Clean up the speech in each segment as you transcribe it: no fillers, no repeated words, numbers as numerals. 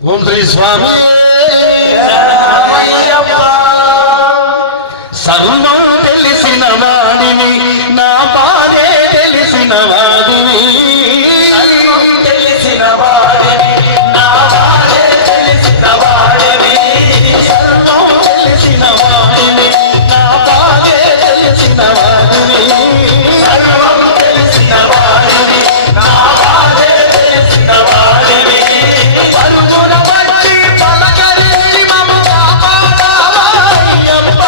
ఓం శ్రీ స్వామి సర్వం తెలిసిన వాడిని నా బాధే తెలిసిన వాడిని సర్వం తెలిసిన వాడిని నా బాధే తెలిసిన వాడిని సర్వం తెలిసిన వాడిని నా బాధే తెలిసిన వాడిని సర్వం తెలిసిన వాడిని నా బాధే తెలిసిన వాడిని పరుగున పట్టి పలకరించి మమ్ము కాపాడావా అయ్యప్ప.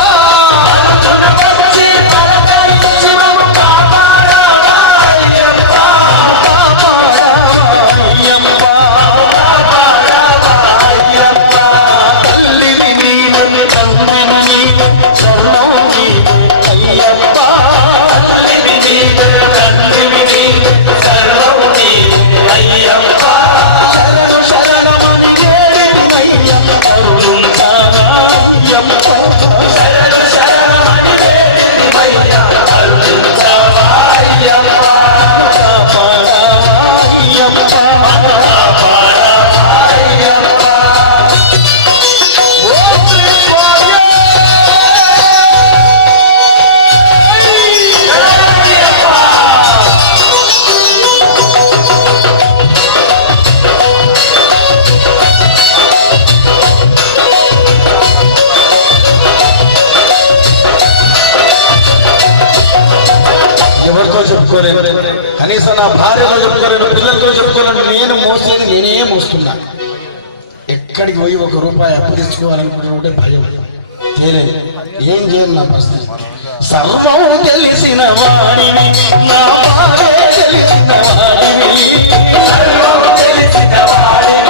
పరుగున వచ్చి పలకరించి మమ్ము కాపాడావా అయ్యప్ప. కాపాడావా అయ్యప్ప. కాపాడావా అయ్యప్ప. తల్లివి నీవు తండ్రివి నీవు శరణం నీవు అయ్యప్ప. తల్లివి నీవే, తండ్రివి నీవే, సర్వము నీవే అయ్యప్ప. శరణు శరణమని వేడినయ్య కరుణించావా అయ్యప్ప. శరణు శరణమని వేడితిమయ్యా, కరుణించావా అయ్యప్ప. కాపాడావా అయ్యప్ప. కాపాడావా అయ్యప్ప. ఓం శ్రీ స్వామి. అయ్యప్ప. ఎవరితో చెప్పుకోలేను, కనీసం నా భార్యతో చెప్పుకోలేను, పిల్లలతో చెప్పుకోలేను. నేను మోసేది నేనే మోస్తున్నా. ఎక్కడికి పోయి ఒక రూపాయి అప్పు తెచ్చుకోవాలనుకుంటే భయం తేలేదు. ఏం చేయాలి నా పరిస్థితి? సర్వం తెలిసిన వాడిని నా భార్య తెలిసిన వాడిని సర్వము తెలిసిన వాడిని